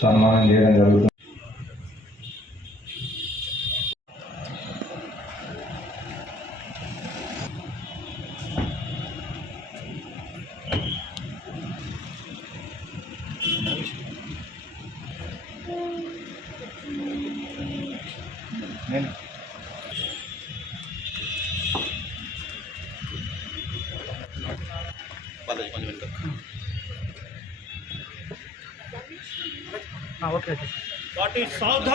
సన్మానం చేయడం జరుగుతుంది. నేను ఓకే వాటి సాధ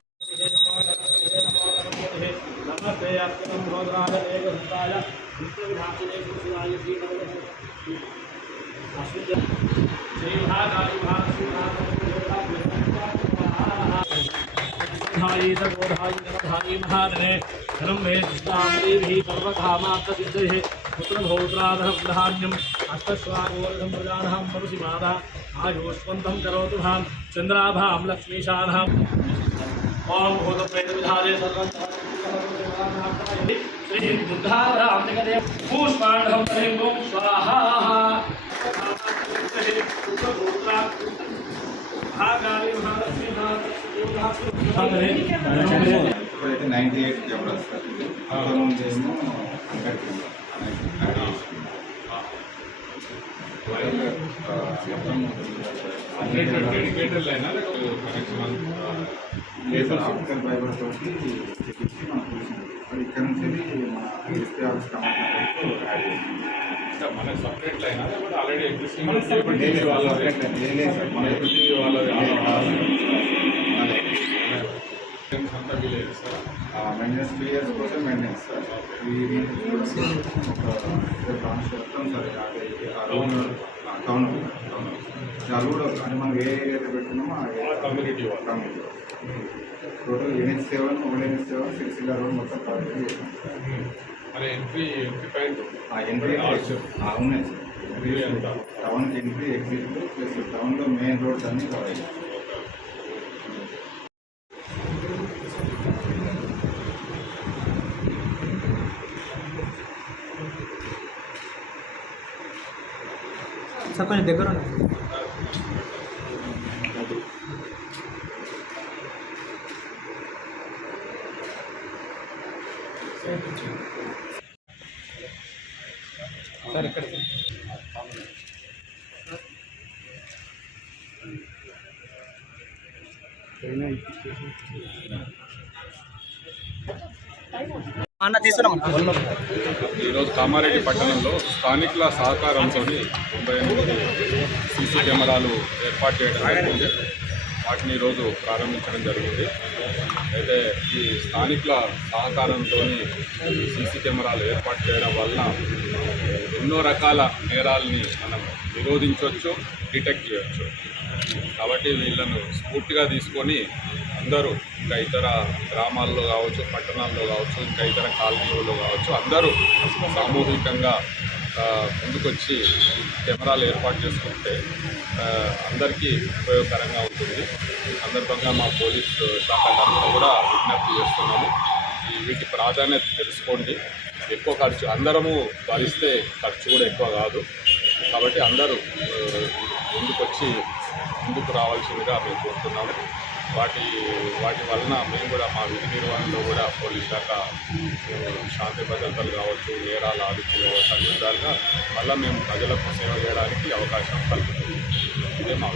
నమస్తే అర్చనం భోదరాజ ఏకసుతాయ విశ్వవిధాతులే కుశలాయ శ్రీమహాకాళి महाधायी महाधने धनम मे कृष्णामृभिः सर्वकामार्थसिद्धये पुत्रभौत्राधनप्रधान्यम् अष्टस्वागोर्धं प्रजानहं मनसि माता आयुष्मन्तं करोतु भां चन्द्राभां लक्ष्मीशानहम् ॐ भूतप्रेतविधारे सर्वं श्री बुद्धारामनिकटे पुष्पाण्डं हरिं स्वाहा ఇప్పుడైతే 98 కెమెరాస్ అంతకుముందేమో 100 డెడికేటెడ్ లైన్ కనెక్షన్ లేదు ఆప్టికల్ ఫైబర్ తోటి చేపించి మనం చూసింది. ఇక్కడ నుంచి మన ఎస్పీ ఆఫీస్ మన separate line already existing maintenance 2 years కోసం మెయింటెనెన్స్ సార్. ఇది ఒక బ్రాంచ్ చెప్తాం సార్. టౌన్ అది కూడా అంటే మనం ఏ ఏరియా అయితే పెట్టుకున్నామో ఆ community total NH7 NH7 Sircilla road మొత్తం ప్రాజెక్ట్ చేసాం. మన ఎంట్రీ పాయింట్ ఎంట్రీ ఉన్నాయి సార్. టౌన్కి ఎంట్రీ ఎగ్జిట్ ప్లస్ టౌన్లో మెయిన్ రోడ్స్ అన్నీ కవర్ అయ్యాయి. సార్ కొంచెం దగ్గర సార్ ఇక్కడ అన్న తీసుకున్నాం. ఈరోజు కామారెడ్డి పట్టణంలో స్థానికుల సహకారంతో 98 సీసీ కెమెరాలు ఏర్పాటు చేయడం జరిగింది. వాటిని ఈరోజు ప్రారంభించడం జరిగింది. అయితే ఈ స్థానికుల సహకారంతో సీసీ కెమెరాలు ఏర్పాటు చేయడం వల్ల ఎన్నో రకాల నేరాలని మనం నిరోధించవచ్చు, డిటెక్ట్ చేయవచ్చు. కాబట్టి వీళ్ళను స్ఫూర్తిగా తీసుకొని అందరూ ఇంకా ఇతర గ్రామాల్లో కావచ్చు, పట్టణాల్లో కావచ్చు, ఇంకా ఇతర కాలనీలలో కావచ్చు, అందరూ సామూహికంగా ముందుకొచ్చి కెమెరాలు ఏర్పాటు చేసుకుంటే అందరికీ ఉపయోగకరంగా ఉంటుంది. ఈ సందర్భంగా మా పోలీసు శాఖ తరఫున కూడా విజ్ఞప్తి చేస్తున్నాము. వీటి ప్రాధాన్యత తెలుసుకోండి. ఎక్కువ ఖర్చు అందరము భరిస్తే ఖర్చు కూడా ఎక్కువ కాదు. కాబట్టి అందరూ ముందుకు రావాల్సిందిగా మేము కోరుతున్నాము. వాటి వలన మేము కూడా మా విధి నిర్వహణలో కూడా పోలీస్ శాఖ శాంతి భద్రతలు కావచ్చు, నేరాల ఆదిత్యం కావచ్చు, అన్ని విధాలుగా మళ్ళీ మేము ప్రజలకు సేవ చేయడానికి అవకాశం కలుగుతుంది. ఇదే మా